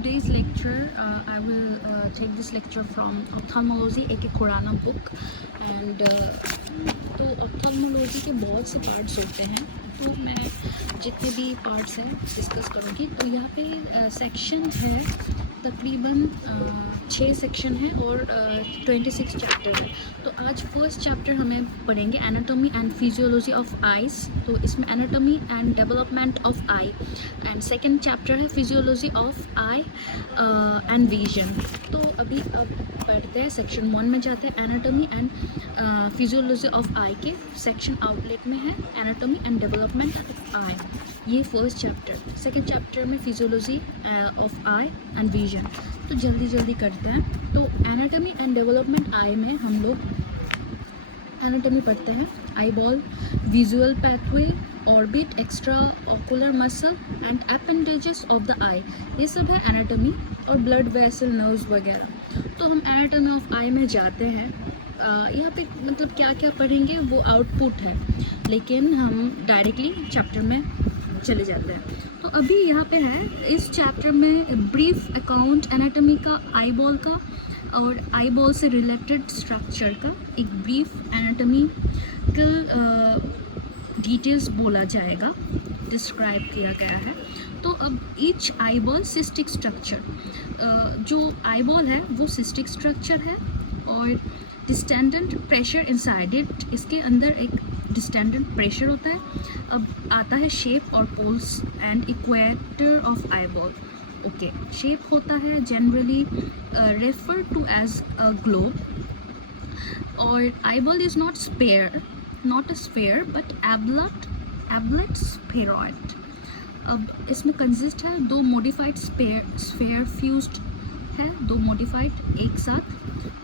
today's lecture, I will take this lecture from ophthalmology, एक khurana book, and तो ophthalmology के बहुत से parts होते हैं, तो मैं जितने भी parts हैं डिस्कस करूँगी। तो यहाँ पे सेक्शन है तकरीबन 6 सेक्शन है और 26 चैप्टर है। तो आज फर्स्ट चैप्टर हमें पढ़ेंगे anatomy and physiology of eyes, तो इसमें anatomy and development of eye, and second chapter है physiology of eye and vision. तो अभी अब पढ़ते हैं सेक्शन 1 में जाते हैं। एनाटॉमी एंड फिजियोलॉजी ऑफ आई के सेक्शन आउटलेट में है एनाटॉमी एंड डेवलपमेंट ऑफ आई, ये फर्स्ट चैप्टर। सेकंड चैप्टर में physiology of eye and vision. तो जल्दी जल्दी करते हैं। तो एनाटॉमी एंड डेवलपमेंट आई में हम लोग एनाटॉमी पढ़ते हैं, eyeball, visual pathway, orbit, extra ocular muscle and appendages of the eye, ये सब है एनाटॉमी, और ब्लड वेसल, नर्व्स वगैरह। तो हम एनाटॉमी ऑफ आई में जाते हैं। यहाँ पे मतलब क्या क्या पढ़ेंगे वो आउटपुट है, लेकिन हम डायरेक्टली चैप्टर में चले जाते हैं। तो अभी यहाँ पे है इस चैप्टर में ब्रीफ अकाउंट एनाटॉमी का, आई बॉल का और आई बॉल से रिलेटेड स्ट्रक्चर का एक ब्रीफ एनाटॉमिकल डिटेल्स बोला जाएगा, डिस्क्राइब किया गया है। तो अब each eye ball cystic structure, जो आई बॉल है वो सिस्टिक स्ट्रक्चर है और डिस्टेंडेंट प्रेशर इनसाइड इट, इसके अंदर एक डिस्टेंडेंट प्रेशर होता है। अब आता है शेप और poles and equator of eyeball. Okay, shape होता है generally refer to as a globe, और eyeball is not a sphere but oblate spheroid. अब इसमें कंसिस्ट है दो मॉडिफाइड स्फेयर फ्यूज्ड है, दो मॉडिफाइड एक साथ।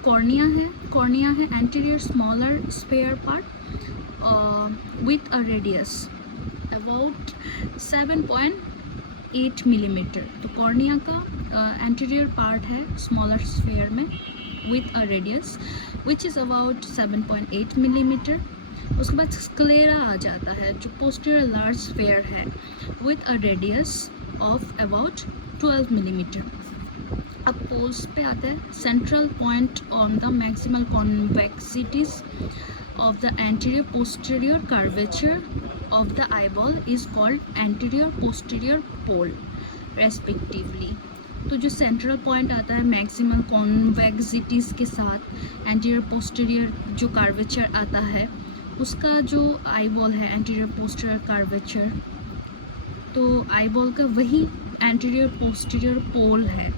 कॉर्निया है anterior smaller sphere part with a radius about 7.8 millimeter। तो कॉर्निया का एंटीरियर पार्ट है स्मॉलर स्फेयर में with a radius which is about 7.8 millimeter। उसके बाद स्क्लेरा आ जाता है जो पोस्टीरियर लार्ज स्फेयर है with a radius of about 12 millimeter। अब पोल्स पे आता है central point on the maximal convexities of the anterior posterior curvature of the eyeball is called anterior posterior pole respectively। तो जो सेंट्रल पॉइंट आता है maximal कॉन्वेक्सिटीज़ के साथ एंटीरियर पोस्टीरियर जो कर्वेचर आता है, उसका जो आईबॉल है एंटीरियर पोस्टीरियर कर्वेचर, तो आईबॉल का वही एंटीरियर पोस्टीरियर पोल है।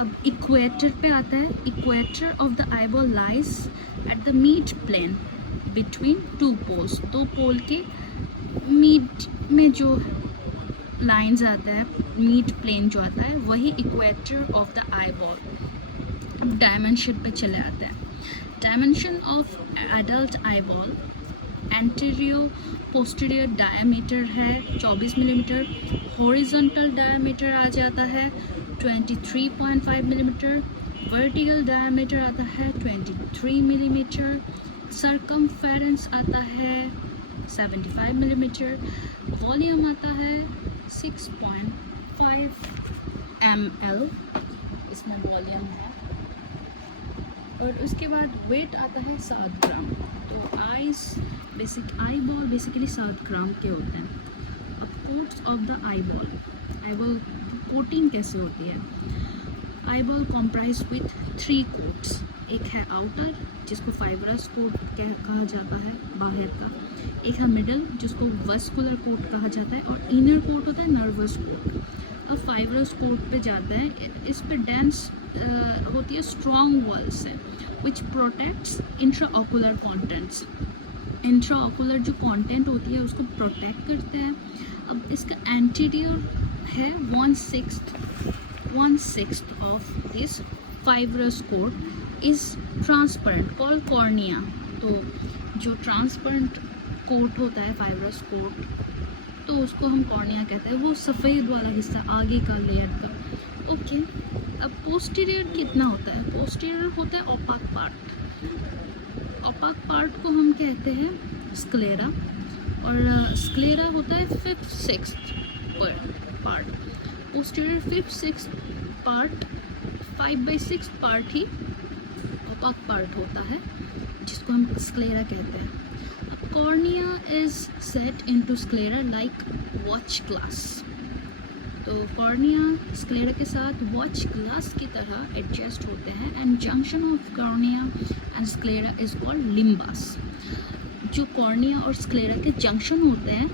अब इक्वेटर पे आता है, equator of the eyeball lies at the mid plane between two poles, दो पोल के मीड में जो लाइंस आता है, मीड प्लेन जो आता है, वही इक्वेटर ऑफ द आईबॉल। अब डायमेंशन पे चले आते हैं। Dimension of adult eyeball, anterior posterior diameter है 24 मिलीमीटर, हॉरिजॉन्टल डायमीटर आ जाता है 23.5 मिलीमीटर, वर्टिकल डायमीटर आता है 23 मिलीमीटर, सरकमफेरेंस आता है 75 मिलीमीटर, वॉल्यूम आता है 6.5 ml, इसमें वॉल्यूम है, और उसके बाद वेट आता है 7 ग्राम। तो आई बॉल बेसिकली 7 ग्राम के होते हैं। अब quotes of the eye ball coating कैसे होती है? Eye ball comprise with 3 quotes, एक है आउटर जिसको फाइब्रस कोट कहा जाता है बाहर का, एक है मिडल जिसको वस्कुलर कोट कहा जाता है, और इनर कोट होता है नर्वस कोट। अब फाइब्रस कोट पे जाते हैं, इस पे डेंस होती है स्ट्रॉन्ग वॉल से विच प्रोटेक्ट्स इंट्राऑकुलर कॉन्टेंट्स, इंट्राऑकुलर जो कंटेंट होती है उसको प्रोटेक्ट करते हैं। अब इसका एंटीरियर है 1/6 of this fibrous coat is transparent called cornea. तो जो ट्रांसपेरेंट कोट होता है फाइब्रस कोट, तो उसको हम कॉर्निया कहते हैं, वो सफ़ेद वाला हिस्सा आगे का लेयर का। ओके, अब पोस्टीरियर कितना होता है? पोस्टीरियर होता है ओपाक पार्ट, ओपाक पार्ट को हम कहते हैं स्क्लेरा, और स्क्लेरा होता है 5th-6th part. Posterior 5th-6th part 5/6 part ही ओपाक पार्ट होता है, जिसको हम स्क्लेरा कहते हैं। अब cornea is set into sclera like watch glass. तो कॉर्निया स्क्लेरा के साथ वॉच ग्लास की तरह एडजस्ट होते हैं and junction of cornea and sclera is called limbus. जो कॉर्निया और स्क्लेरा के जंक्शन होते हैं,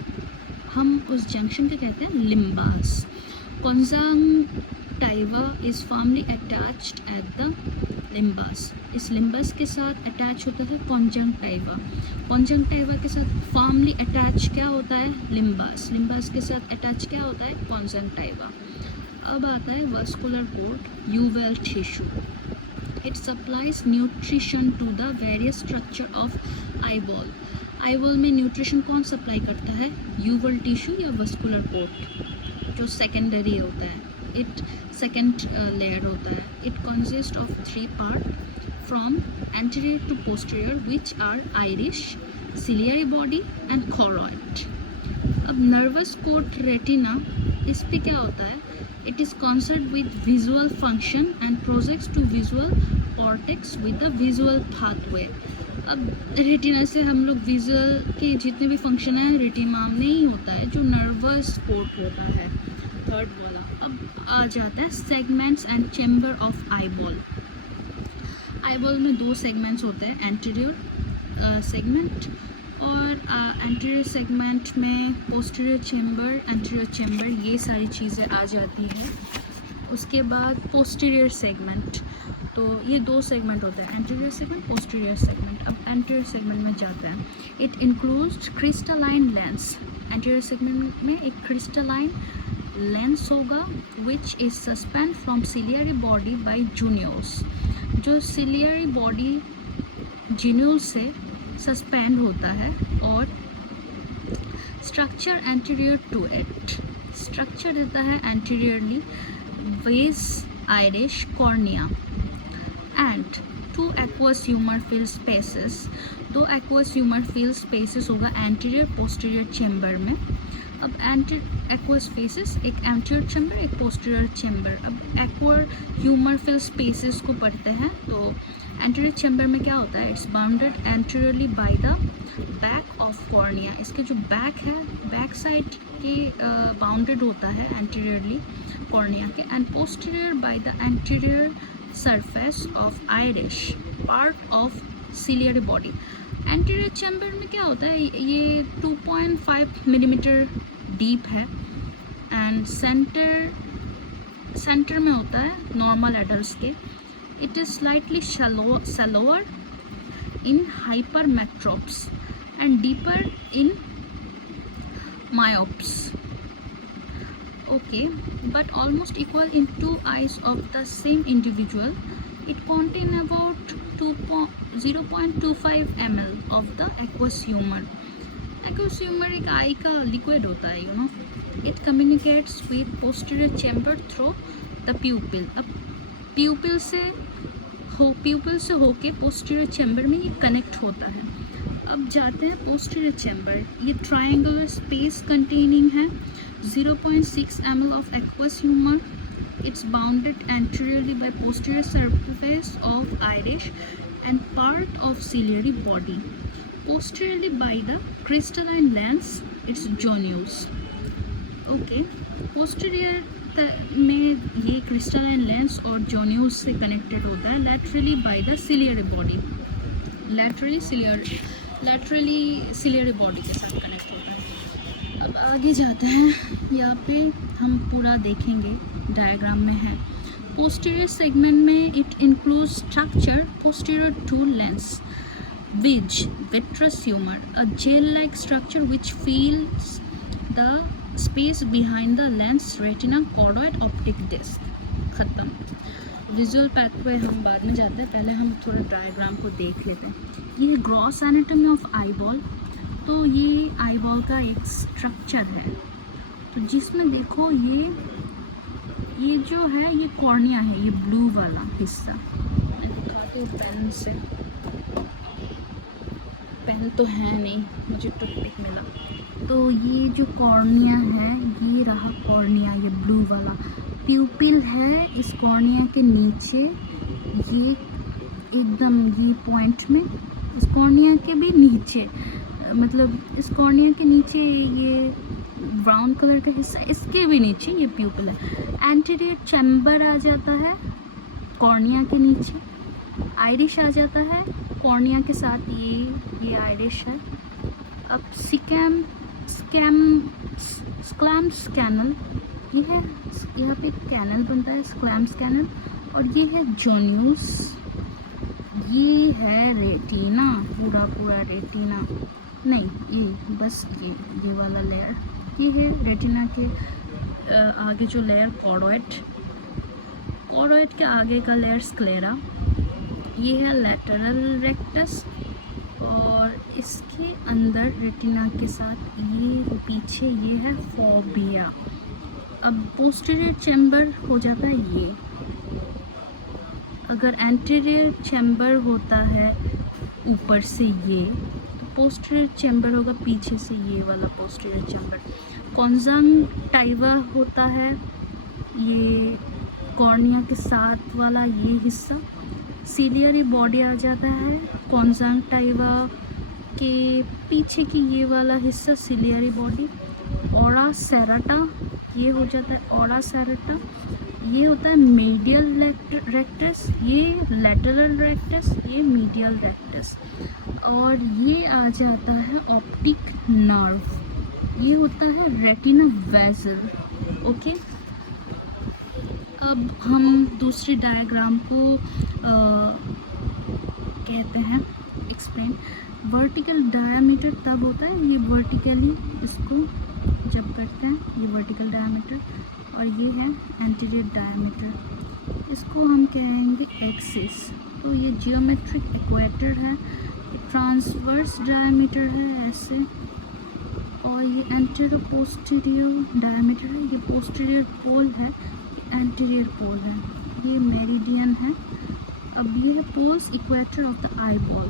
हम उस जंक्शन के कहते हैं limbus. Conjunctiva is firmly attached at the limbus. इस लिम्बस के साथ अटैच होता है कंजंक्टिवा। कंजंक्टिवा के साथ फर्मली अटैच क्या होता है? लिम्बस। लिम्बस के साथ अटैच क्या होता है? कंजंक्टिवा। अब आता है vascular coat, uveal tissue. It supplies nutrition to the various structure of eyeball. Eyeball में न्यूट्रिशन कौन सप्लाई करता है? यूवेल टिश्यू या वास्कुलर कोर्ड, जो सेकेंडरी होता है। इट सेकेंड लेयर होता है। It consist of 3 part from anterior to posterior which are iris, ciliary body and choroid. अब नर्वस कोर्ड रेटिना, इस पे क्या होता है? It is concerned with visual function and projects to visual cortex with the visual pathway. अब retina से हम लोग विजुअल के जितने भी फंक्शन हैं रेटिना में ही होता है, जो नर्वस कोर्ड होता है, थर्ड वाला। अब आ जाता है segments and chamber of eyeball. Eyeball में 2 सेगमेंट्स होते हैं, एंटीरियर सेगमेंट और एंटीरियर सेगमेंट में पोस्टीरियर चैम्बर, एंटीरियर चैम्बर, ये सारी चीज़ें आ जाती है। उसके बाद पोस्टीरियर सेगमेंट, तो ये 2 सेगमेंट होते हैं, एंटीरियर सेगमेंट, पोस्टीरियर सेगमेंट। अब एंटीरियर सेगमेंट में जाते हैं। It includes crystalline lens. Anterior segment में एक क्रिस्टलाइन लेंस होगा which is suspend from ciliary body by zonules. जो सिलियरी बॉडी जिन्यूल से सस्पेंड होता है। और structure anterior to it, structure देता है anteriorly was iris cornea and 2 aqueous humour fill spaces. 2 aqueous humour fill spaces होगा anterior posterior chamber में। अब एक्वस स्पेसेस, एक एंटीरियर चैम्बर, एक पोस्टीरियर चैम्बर। अब एक्वर ह्यूमर फिल स्पेसेस को पढ़ते हैं। तो एंटीरियर चैम्बर में क्या होता है? It's bounded anteriorly by the back of cornea. इसके जो बैक है, बैक साइड के बाउंडेड होता है एंटीरियरली कॉर्निया के, and posterior by the anterior surface of iris part of ciliary body. Anterior chamber में क्या होता है? ये 2.5 मिलीमीटर डीप है एंड सेंटर में होता है नॉर्मल एडल्ट्स के। It is slightly shallower in hypermetropes and deeper in myopes. Okay, but almost equal in 2 eyes of the same individual. It contain about 0.25 ml of the aqueous humor. Aqueous humor एक eye का liquid होता है, you know. It communicates with posterior chamber through the pupil. अब pupil से होके posterior chamber में ये connect होता है। अब जाते हैं posterior chamber। ये triangular space containing है 0.6 ml of aqueous humor. It's bounded anteriorly by posterior surface of iris and part of ciliary body. Posteriorly by the crystalline lens, its jonules. Okay, posterior में ये crystalline lens और jonules से connected होता है. Laterally by the ciliary body. Laterally ciliary body के साथ connect होता है. अब आगे जाते हैं। यहाँ पे हम पूरा देखेंगे, डायग्राम में है। पोस्टीरियर सेगमेंट में it include structure posterior to lens which vitreous humour, a gel like structure which fills the space behind the lens, retina, choroid, optic disc. ख़त्म। विजुअल पैथवे हम बाद में जाते हैं, पहले हम थोड़ा डायग्राम को देख लेते हैं। ये ग्रॉस एनाटॉमी ऑफ आईबॉल। तो ये आईबॉल का एक स्ट्रक्चर है, तो जिसमें देखो ये जो है ये कॉर्निया है, ये ब्लू वाला हिस्सा। मैं दिखाती हूँ पेन से, पेन तो है नहीं, मुझे टूथपिक मिला। तो ये जो कॉर्निया है, ये रहा कॉर्निया, ये ब्लू वाला। प्यूपिल है इस कॉर्निया के नीचे, ये एकदम ये पॉइंट में, इस कॉर्निया के भी नीचे, मतलब इस कॉर्निया के नीचे ये ब्राउन कलर का हिस्सा, इसके भी नीचे ये प्यूपिल है। एंटीरियर चैम्बर आ जाता है कॉर्निया के नीचे, आइरिश आ जाता है कॉर्निया के साथ, ये आइरिश है। अब स्क्लैम्स कैनल, ये है, यहाँ पे कैनल बनता है स्क्लैम्स कैनल, और ये है जोन्यूस, ये है रेटिना, पूरा रेटिना, नहीं ये बस ये वाला लेयर, ये है रेटिना के आगे जो लेयर कॉर्डोइड के आगे का लेयर स्क्लेरा, ये है लैटरल रेक्टस, और इसके अंदर रेटिना के साथ ये पीछे ये है फोबिया। अब पोस्टीरियर चैम्बर हो जाता है ये, अगर एंटीरियर चैम्बर होता है ऊपर से ये, तो पोस्टीरियर चैम्बर होगा पीछे से ये वाला पोस्टीरियर चैम्बर। कॉन्जंक्टिवा होता है ये कॉर्निया के साथ वाला ये हिस्सा, सीलियरी बॉडी आ जाता है कॉन्जंक्टिवा के पीछे की ये वाला हिस्सा सीलियरी बॉडी। ओरा सेराटा ये हो जाता है ओरा सेराटा, ये होता है मीडियल रेक्टस, ये लैटरल रेक्टस, ये मीडियल रेक्टस, और ये आ जाता है ऑप्टिक नर्व, ये होता है रेटिना वेसल। ओके, अब हम दूसरी डायग्राम को कहते हैं एक्सप्लेन। वर्टिकल डायमीटर तब होता है, ये वर्टिकली इसको जब करते हैं, ये वर्टिकल डायमीटर, और ये है एंटीरियर डायमीटर, इसको हम कहेंगे एक्सिस। तो ये जियोमेट्रिक इक्वेटर है, ये ट्रांसवर्स डायमीटर है ऐसे, और ये एंटीरियर पोस्टीरियर डायमीटर है, ये पोस्टीरियर पोल है, एंटीरियर पोल है, ये मेरिडियन है। अब ये है poles equator of the eye ball.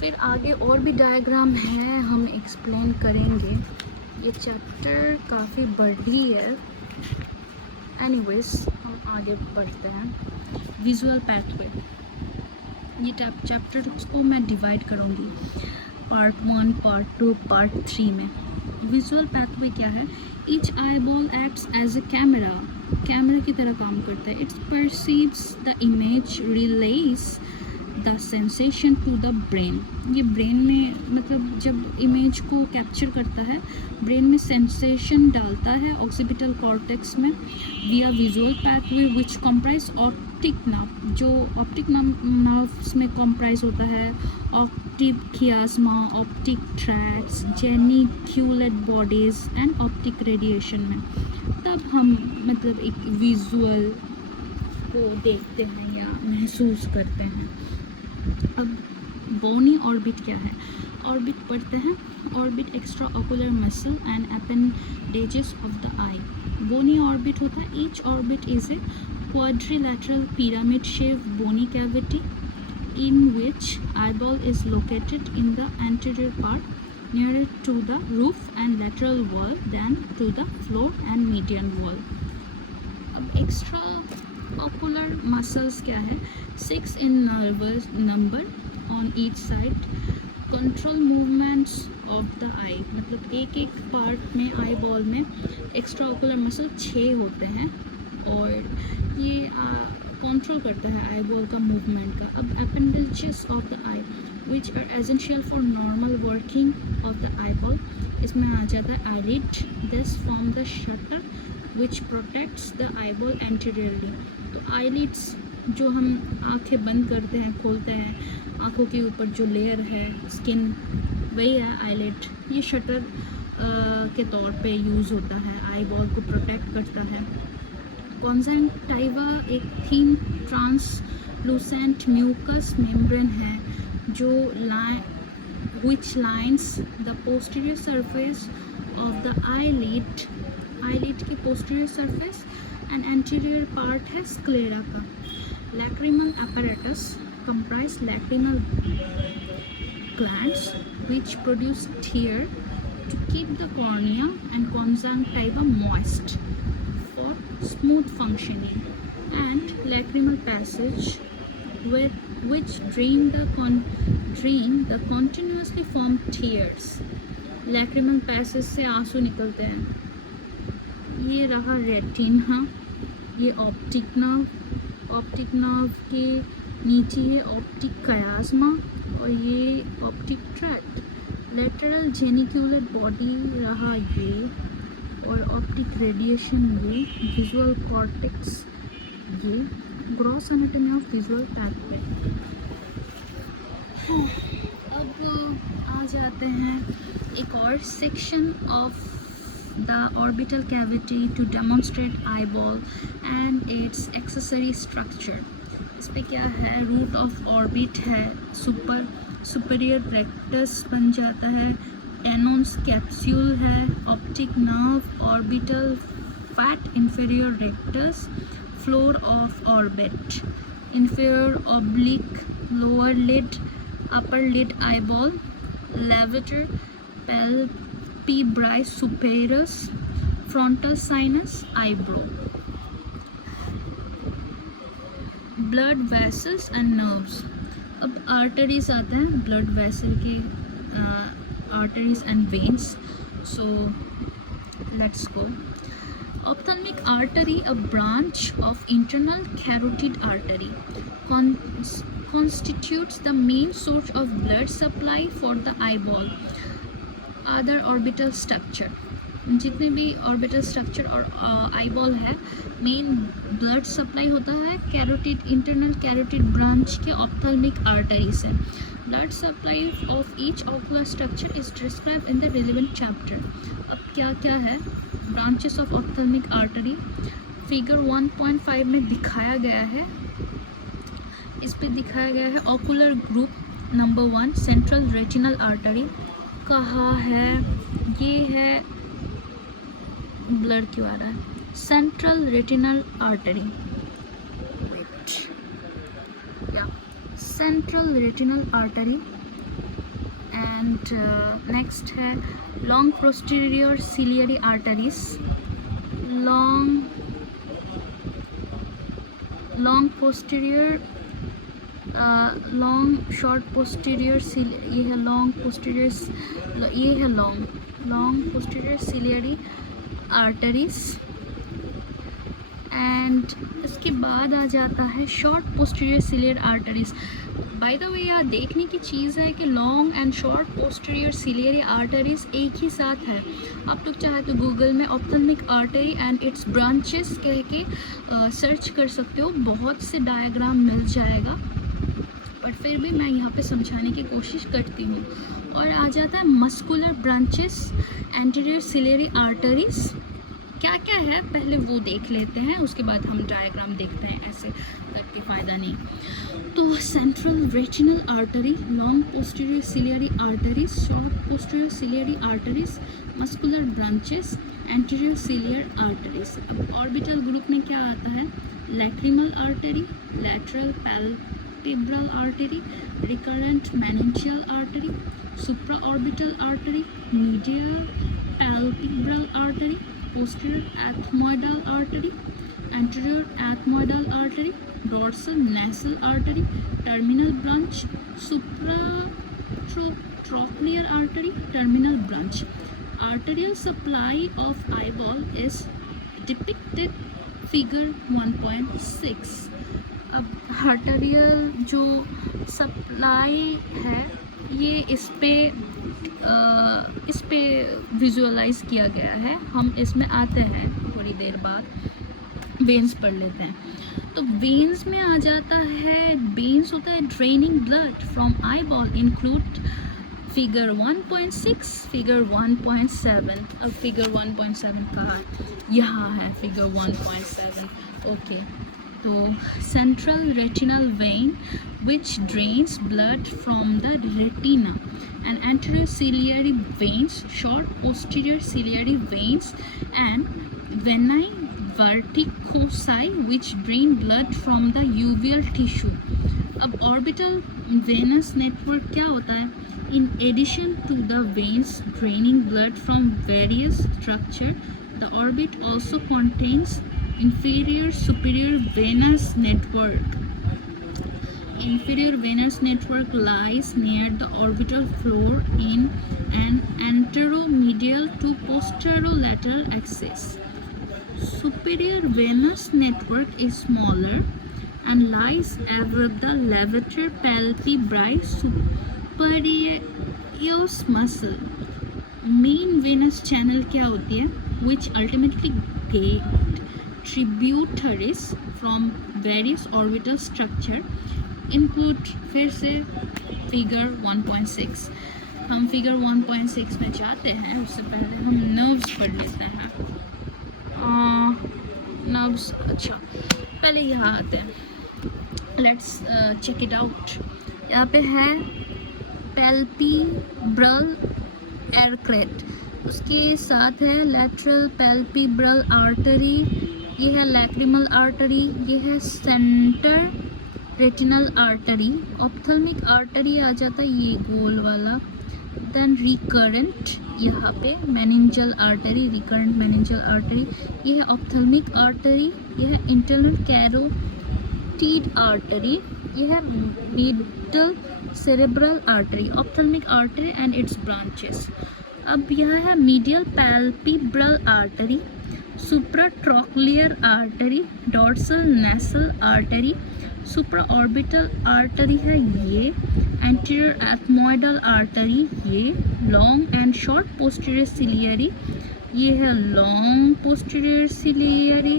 फिर आगे और भी डायग्राम है, हम एक्सप्लेन करेंगे, ये चैप्टर काफ़ी बड़ी है। एनीवेज हम आगे बढ़ते हैं। विजुअल पैथवे, ये चैप्टर को मैं डिवाइड करूँगी पार्ट 1, पार्ट 2, पार्ट 3 में। विजुअल पैथवे क्या है? Each eye ball acts as a camera की तरह काम करता है। It's perceives the image, relays the sensation to the brain. ये ब्रेन में, मतलब जब इमेज को कैप्चर करता है, ब्रेन में सेंसेशन डालता है ऑक्सीपिटल कॉर्टेक्स में via visual pathway which comprise optic nerve, जो ऑप्टिक नर्व्स में कंप्राइज होता है optic chiasma, optic tracts, geniculate bodies and optic radiation में। तब हम मतलब एक विजुअल को देखते हैं या महसूस करते हैं। अब बोनी ऑर्बिट क्या है? ऑर्बिट पढ़ते हैं, orbit extra ocular muscle and appendages of the eye. Bony orbit होता है, each orbit is a quadrilateral pyramid shaped bony cavity in which eyeball is located in the anterior part nearer to the roof and lateral wall than to the floor and median wall. अब extra ocular muscles क्या है? 6 in number on each side, control movements of the eye, मतलब एक एक part में eyeball में extra ocular muscle 6 होते हैं और ये कंट्रोल करता है आई बॉल का मूवमेंट का। अब appendages of the eye which are essential for normal working of the eye ball, इसमें आ जाता है eyelid, this form the shutter which protects the eye ball anteriorly. तो आईलिड्स जो हम आंखें बंद करते हैं खोलते हैं, आँखों के ऊपर जो लेयर है स्किन, वही है आईलिड। ये शटर के तौर पे यूज़ होता है, आई बॉल को प्रोटेक्ट करता है। कॉन्जंक्टिवा एक थीन ट्रांसलूसेंट म्यूकस मेम्ब्रेन है जो which lines the posterior surface of the eyelid, eyelid की posterior surface and anterior part है sclera का। Lacrimal apparatus comprise lacrimal glands which produce tear to keep the cornea and conjunctiva moist for smooth functioning, and lacrimal passage with which drain the continuously formed tears. lacrimal passage से आंसू निकलते हैं. ये रहा retina, ये optic nerve के नीचे है ऑप्टिक कयास्मा और ये optic tract. Lateral geniculate body रहा ये, और ऑप्टिक रेडिएशन ये, विजुअल कॉर्टेक्स ये, gross anatomy of visual pathway. अब आ जाते हैं एक और section of the orbital cavity to demonstrate eyeball and its accessory structure. इस पे क्या है, रूट ऑफ ऑर्बिट है, सुपीरियर रेक्टस बन जाता है, एनोन्स कैप्सूल है, optic nerve, orbital fat, inferior rectus, floor of orbit, inferior oblique, lower lid, upper lid eyeball, levator, palpebrae superioris, frontal sinus, eyebrow. Blood vessels and nerves. अब arteries आते हैं, blood vessel के arteries and veins. So let's go. Ophthalmic artery, a branch of internal carotid artery, constitutes the main source of blood supply for the eyeball. Other orbital structure, जितने भी orbital structure और eyeball है, main blood supply होता है carotid, internal carotid branch के ophthalmic artery से. Blood supply of each ocular structure is describe in the relevant chapter. अब क्या क्या है branches of ophthalmic artery, figure 1.5 में दिखाया गया है. इस पे दिखाया गया है ocular group number 1 central retinal artery. कहाँ है ये, है ब्लर क्यों आ रहा है, सेंट्रल रेटिनल आर्टरी, वेट या central retinal artery. And next है long posterior ciliary arteries, long posterior, long short posterior, ये है लॉन्ग पोस्टीरियर, ये है long posterior ciliary arteries. And इसके बाद आ जाता है short posterior ciliary arteries. By the way यहाँ देखने की चीज़ है कि long and short posterior ciliary arteries एक ही साथ है. आप लोग चाहे तो गूगल में ophthalmic artery and its branches कह के सर्च कर सकते हो, बहुत से डायग्राम मिल जाएगा, बट फिर भी मैं यहाँ पे समझाने की कोशिश करती हूँ. और आ जाता है muscular branches, anterior ciliary arteries. क्या क्या है पहले वो देख लेते हैं, उसके बाद हम डायग्राम देखते हैं, ऐसे करके फ़ायदा नहीं. तो central retinal artery, long posterior ciliary arteries, short posterior ciliary arteries, muscular branches, anterior ciliary arteries. अब ऑर्बिटल ग्रुप में क्या आता है, lacrimal artery, lateral palpebral artery, recurrent meningeal artery, supraorbital artery, medial palpebral artery, posterior ethmoidal artery, anterior ethmoidal artery, dorsal nasal artery, terminal branch, supratrochlear artery, terminal branch. Arterial supply of eyeball is depicted figure 1.6. अब arterial जो supply है ये इस पे visualise किया गया है. हम इसमें आते हैं थोड़ी देर बाद, वेन्स पढ़ लेते हैं. तो वेन्स में आ जाता है, वेन्स होता है draining blood from eye ball, include figure 1.6, figure 1.7. अब फिगर 1.7 कहाँ है, यहाँ है फिगर 1.7. ओके, तो central retinal vein which drains blood from the retina, and anterior ciliary veins, short posterior ciliary veins, and venae verticosi which drain blood from the uveal tissue. अब orbital venous network क्या होता है, in addition to the veins draining blood from various structure, the orbit also contains inferior superior venous network. Inferior venous network lies near the orbital floor in an anteromedial to posterolateral axis. Superior venous network is smaller and lies above the levator palpebrae superior muscle. Main venous channel क्या होती है? Which ultimately get tributaries from various orbital structure include. फिर से figure 1.6. हम figure 1.6 में जाते हैं, उससे पहले हम नर्व्स पढ़ लेते हैं. नर्व्स, अच्छा पहले यहाँ आते हैं. Let's check it out. यहाँ पे है पैल्पेब्रल एयरक्रेट, उसके साथ है लैटरल पैल्पेब्रल आर्टरी, ये है लैक्रिमल आर्टरी, ये है centre retinal artery. Ophthalmic artery आ जाता है ये गोल वाला. देन रिकरेंट यहाँ पे मेनिंजल आर्टरी, रिकरेंट मेनिंजल आर्टरी, ये है ऑप्थल्मिक आर्टरी, ये है इंटरनल कैरोटीड आर्टरी, ये है middle cerebral artery. Ophthalmic artery and its branches. अब यह है medial palpebral artery, supratrochlear artery, dorsal nasal artery, supraorbital artery है ये, एंटीरियर एथमोइडल आर्टरी ये, long and short posterior ciliary, ये है लॉन्ग पोस्टीरियर सिलियरी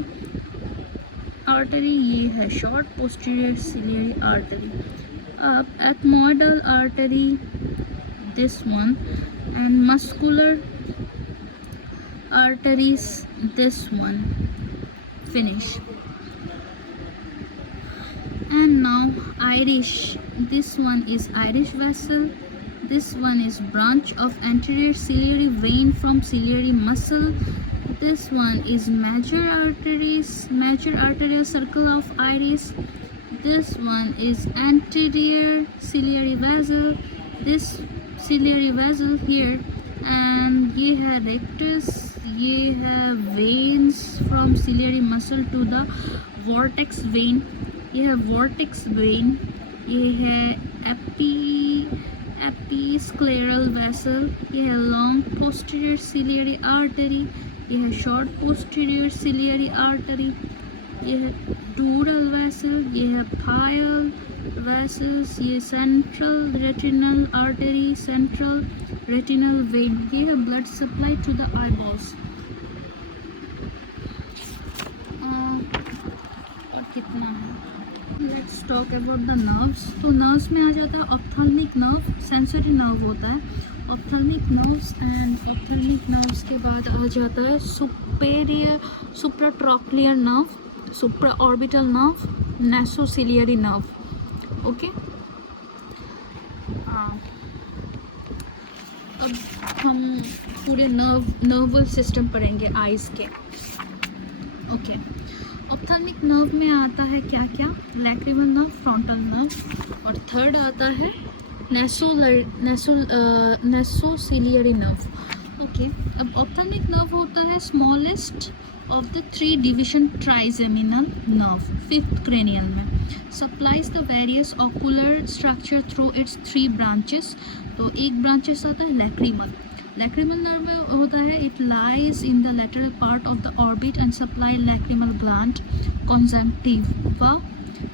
आर्टरी, ये है शॉर्ट पोस्टीरियर सिलियरी आर्टरी. अब ethmoidal artery, this one, and muscular arteries, this one. Finish. And now iris, this one is iris vessel, this one is branch of anterior ciliary vein from ciliary muscle, this one is major arteries, major arterial circle of iris, this one is anterior ciliary vessel, this ciliary vessel here, and ये है rectus, ये है veins from ciliary muscle to the vortex vein, ये है vortex vein, ये है episcleral vessel, ये है long posterior ciliary artery, ये है short posterior ciliary artery, ये है dural vessel, ये है pial vessels, ये central retinal artery, central retinal vein, ये है blood supply to the eyeballs. और कितना है? Let's talk about the nerves. तो nerves में आ जाता है ophthalmic nerve, sensory nerve होता है ophthalmic nerves, and ophthalmic nerves के बाद आ जाता है superior supratrochlear nerve, supraorbital nerve, nasociliary nerve. Okay. अब हम पूरे नर्वल सिस्टम पढ़ेंगे आइज़ के. ओके. ऑप्थल्मिक नर्व में आता है क्या क्या? लैक्रिमल नर्व, फ्रंटल नर्व, और थर्ड आता है नेसोसिलियरी नर्व. ओके. अब ऑप्थल्मिक नर्व होता है smallest of the three division trigeminal nerve, fifth cranial में, supplies the various ocular structure through its three branches. तो एक branches आता है lacrimal. Lacrimal nerve में होता है it lies in the lateral part of the orbit and supply lacrimal gland, conjunctiva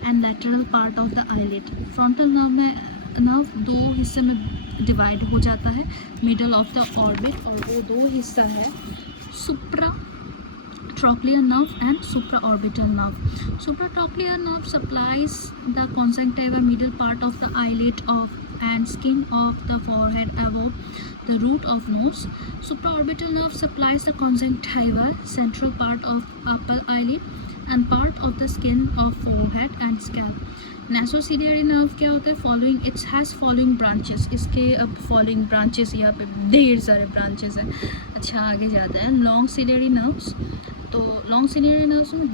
and lateral part of the eyelid. Frontal nerve में nerve दो हिस्से में divide हो जाता है, middle of the orbit, और वो दो हिस्सा है supratrochlear nerve and supraorbital nerve. Supratrochlear nerve supplies the conjunctiva, middle part of the eyelid of and skin of the forehead above the root of nose. Supraorbital nerve supplies the conjunctiva, central part of upper eyelid and part of the skin of forehead and scalp. Nasociliary nerve क्या होता है? Following, it has following branches. इसके अब following branches, यहाँ पे ढेर सारे branches हैं. अच्छा, आगे जाते हैं. Long ciliary nerves. तो लॉन्ग सिलियरी नर्व्स में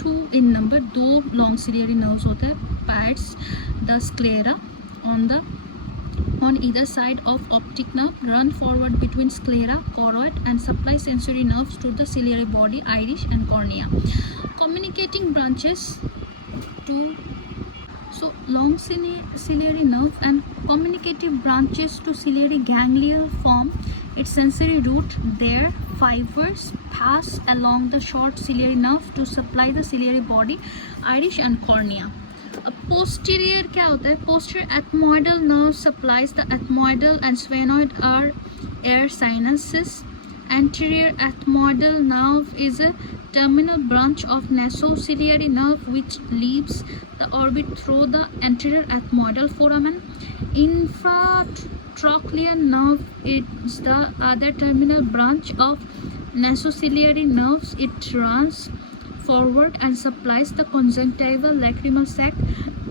टू इन नंबर, दो लॉन्ग सिलियरी नर्व्स होते हैं. Pads the sclera on the on either side of optic nerve, run forward between sclera, choroid, and supply sensory nerves to the ciliary body, iris, and cornea. Communicating branches to long ciliary nerve and communicative branches to ciliary ganglia form its sensory root. Their fibers pass along the short ciliary nerve to supply the ciliary body, iris, and cornea. Posterior क्या होता है? Posterior ethmoidal nerve supplies the ethmoidal and sphenoid are air sinuses. Anterior ethmoidal nerve is a terminal branch of nasociliary nerve which leaves the orbit through the anterior ethmoidal foramen. Infratrochlear nerve is the other terminal branch of nasociliary nerves. It runs forward and supplies the conjunctival, lacrimal sac,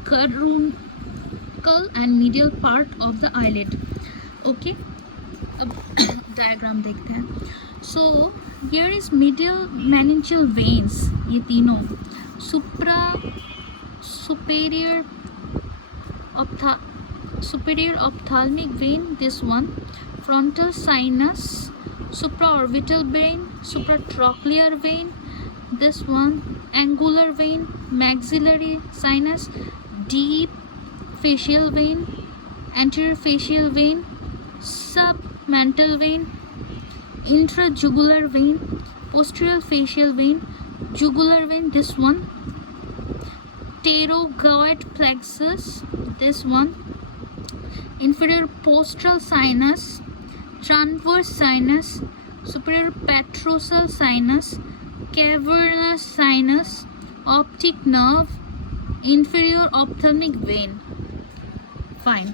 caruncle, and medial part of the eyelid. Okay, diagram देखते हैं. So here is medial meningeal veins, ये तीनों, superior ophthalmic vein, this one, frontal sinus, supraorbital vein, supratrochlear vein, this one, angular vein, maxillary sinus, deep facial vein, anterior facial vein, submental vein, intrajugular vein, posterior facial vein, jugular vein, this one, pterygoid plexus, this one, inferior postural sinus, transverse sinus, superior petrosal sinus, cavernous sinus, optic nerve, inferior ophthalmic vein. Fine.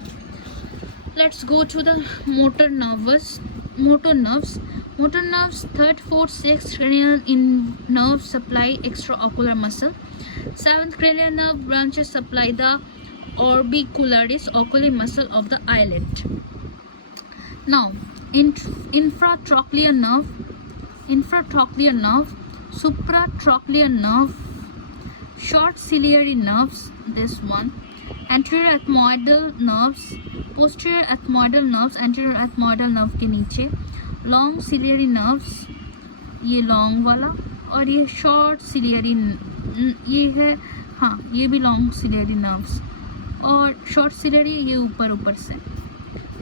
Let's go to the motor nerves. Motor nerves, third, fourth, sixth cranial nerves supply extraocular muscle. Seventh cranial nerve branches supply the orbicularis oculi muscle of the eyelid. Now, infratrochlear nerve, supratrochlear nerve, short ciliary nerves, this one, anterior ethmoidal nerves, posterior ethmoidal nerves, anterior ethmoidal nerve के नीचे, long ciliary nerves, ये long वाला, और ये short ciliary, ये है, हाँ ये भी long ciliary nerves, और short ciliary ये ऊपर से.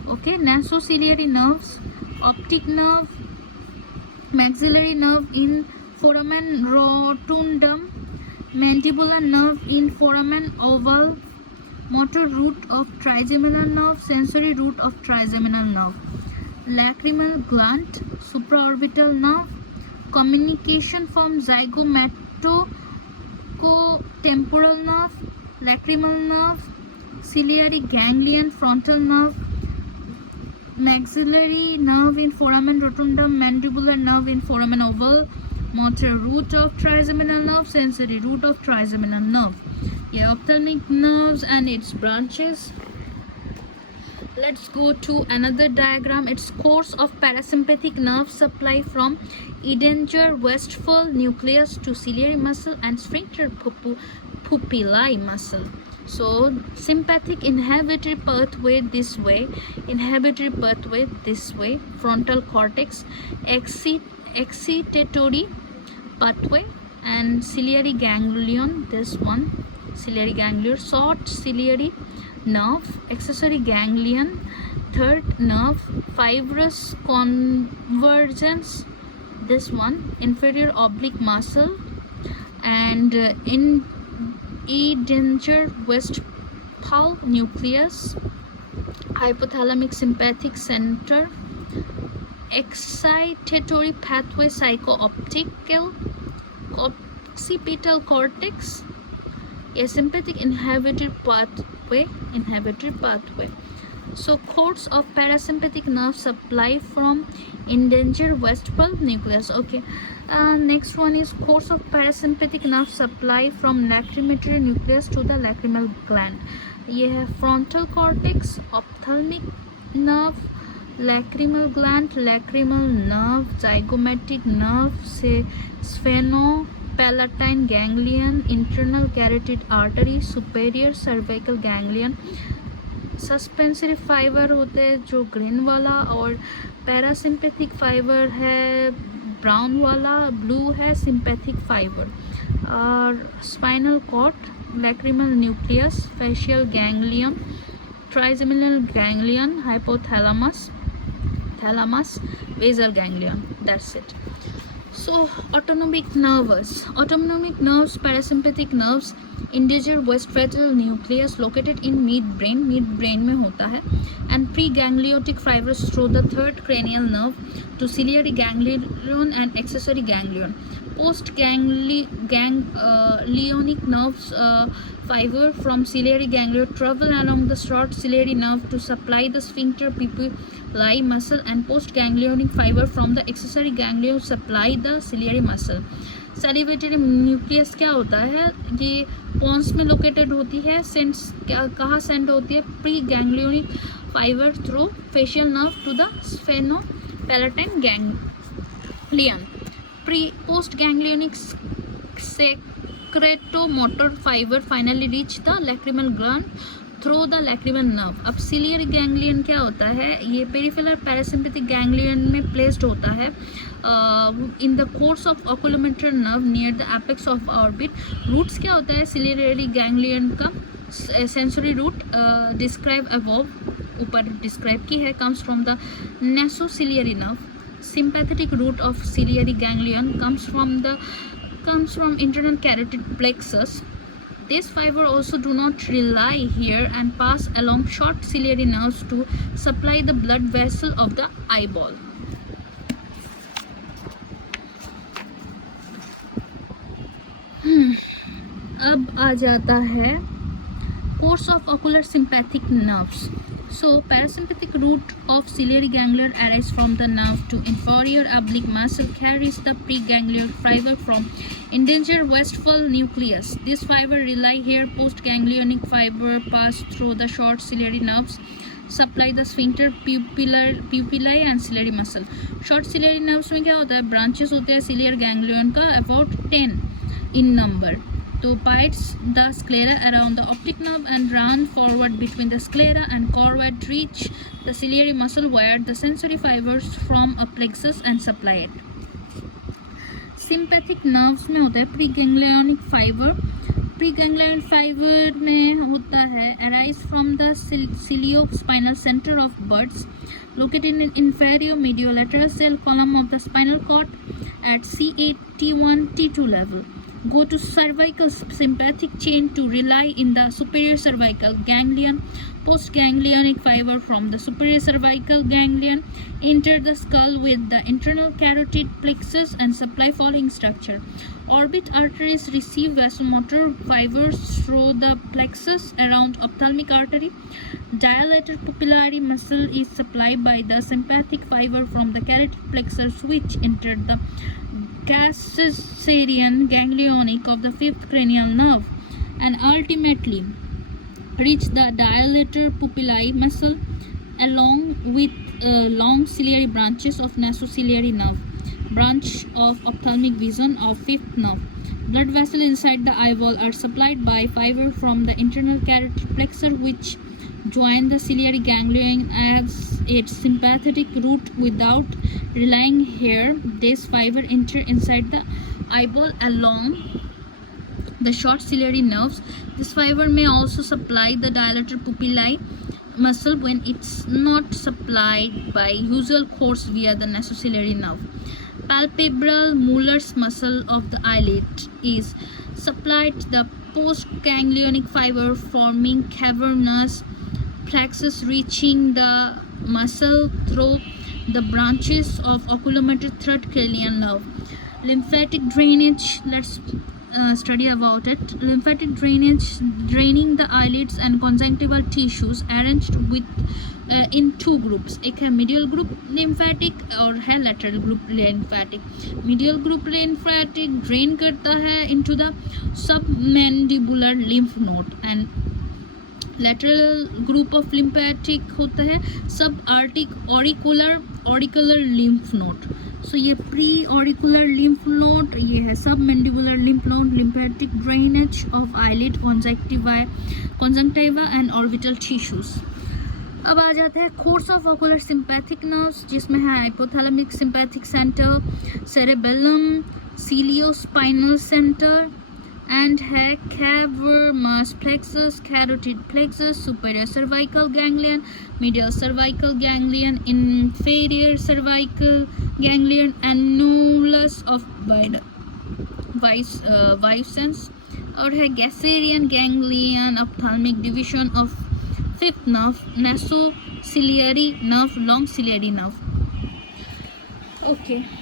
Okay, nasociliary nerves, optic nerve, maxillary nerve in foramen rotundum, mandibular nerve in foramen oval, motor root of trigeminal nerve, sensory root of trigeminal nerve, lacrimal gland, supraorbital nerve, communication from zygomatotemporal nerve, lacrimal nerve, ciliary ganglion, frontal nerve, maxillary nerve in foramen rotundum, mandibular nerve in foramen oval, motor root of trigeminal nerve, sensory root of trigeminal nerve. Yeah, ophthalmic nerves and its branches. Let's go to another diagram. Its course of parasympathetic nerve supply from Edinger Westphal nucleus to ciliary muscle and sphincter pupillae muscle. So sympathetic inhibitory pathway this way, frontal cortex, excitatory pathway, and ciliary ganglion, this one, ciliary ganglion, short ciliary nerve, accessory ganglion, third nerve, fibrous convergence, this one, inferior oblique muscle, and in Edinger Westphal nucleus, hypothalamic sympathetic center, excitatory pathway, psycho-optical, occipital cortex, a sympathetic inhibitory pathway. So course of parasympathetic nerve supply from Edinger Westphal nucleus. Okay, next one is course of parasympathetic nerve supply from lacrimatory nucleus to the lacrimal gland. ये है frontal cortex, ophthalmic nerve, lacrimal gland, lacrimal nerve, zygomatic nerve से sphenopalatine ganglion, internal carotid artery, superior cervical ganglion, suspensory fibre होते हैं जो green वाला, और parasympathetic fibre है brown वाला, ब्लू है सिंपैथिक फाइबर। और spinal cord, lacrimal nucleus, facial ganglion, trigeminal ganglion, hypothalamus, thalamus, basal ganglion, that's it. So autonomic nerves, parasympathetic nerves, integer ventral nucleus located in midbrain में होता है, and pregangliotic fibers through the third cranial nerve to ciliary ganglion and accessory ganglion. Post-ganglionic nerves fiber from ciliary ganglion travel along the short ciliary nerve to supply the sphincter pupillae muscle, and post-ganglionic fiber from the accessory ganglion supply the ciliary muscle. Salivatory nucleus क्या होता है, ये Pond's में located होती है। Sense कहाँ send होती है, pre ganglionic fibre through facial nerve to the sphenopalatine ganglion. Post ganglionic secretomotor fiber finally reach the lacrimal gland through the lacrimal nerve. अब ciliary ganglion क्या होता है, ये peripheral parasympathetic ganglion में placed होता है in the course of oculomotor nerve near the apex of orbit. Roots क्या होता है ciliary ganglion का, sensory root describe above, ऊपर describe की है, comes from the nasociliary nerve. Sympathetic root of ciliary ganglion comes from internal carotid plexus. This fiber also do not rely here and pass along short ciliary nerves to supply the blood vessel of the eyeball. अब आ जाता है course of ocular sympathetic nerves. So parasympathetic root of ciliary ganglion arises from the nerve to inferior oblique muscle, carries the preganglion fiber from integer ventral nucleus. This fiber rely here, postganglionic fiber pass through the short ciliary nerves, supply the sphincter pupillae and ciliary muscle. Short ciliary nerves में क्या होता है, branches होते हैं ciliary ganglion का about 10 in number. तो bites the sclera around the optic nerve and run forward between the sclera and choroid, reach the ciliary muscle where the sensory fibers from a plexus and supply it. Sympathetic nerves में होता है preganglionic fiber. Preganglionic fiber में होता है arise from the ciliospinal center of birds, located in inferior mediolateral cell column of the spinal cord at C8T1 T2 level. Go to cervical sympathetic chain to rely in the superior cervical ganglion. Postganglionic fiber from the superior cervical ganglion enter the skull with the internal carotid plexus and supply following structure. Orbit arteries receive vasomotor fibers through the plexus around ophthalmic artery. Dilator pupillary muscle is supplied by the sympathetic fiber from the carotid plexus, which enter the Caesarean ganglionic of the fifth cranial nerve and ultimately reach the dilator pupillae muscle along with long ciliary branches of nasociliary nerve, branch of ophthalmic vision of fifth nerve. Blood vessels inside the eyeball are supplied by fiber from the internal carotid plexus, which join the ciliary ganglion as its sympathetic root. Without relying here, this fiber enter inside the eyeball along the short ciliary nerves. This fiber may also supply the dilator pupillae muscle when it's not supplied by usual course via the nasociliary nerve. Palpebral molars muscle of the eyelid is supplied the postganglionic fiber forming cavernous plexus, reaching the muscle through the branches of oculomotor third cranial nerve. Lymphatic drainage, let's study about it. Lymphatic drainage, draining the eyelids and conjunctival tissues, arranged with in two groups. एक है medial group lymphatic और है lateral group lymphatic. Medial group lymphatic drain करता है into the submandibular lymph node, and lateral group of lymphatic होता है subarctic auricular lymph node. सो ये pre auricular lymph node, ये है सब mandibular lymph node, lymphatic drainage of eyelid, conjunctiva and orbital tissues. अब आ जाता है course of ocular sympathetic nerves, जिसमें है hypothalamic sympathetic centre, cerebellum, ciliospinal centre and है cavernous plexus, carotid plexus, superior cervical ganglion, medial cervical ganglion, inferior cervical ganglion and annulus of Vieussens, और है Gasserian ganglion, ophthalmic division of fifth nerve, nasociliary nerve, long ciliary nerve. Okay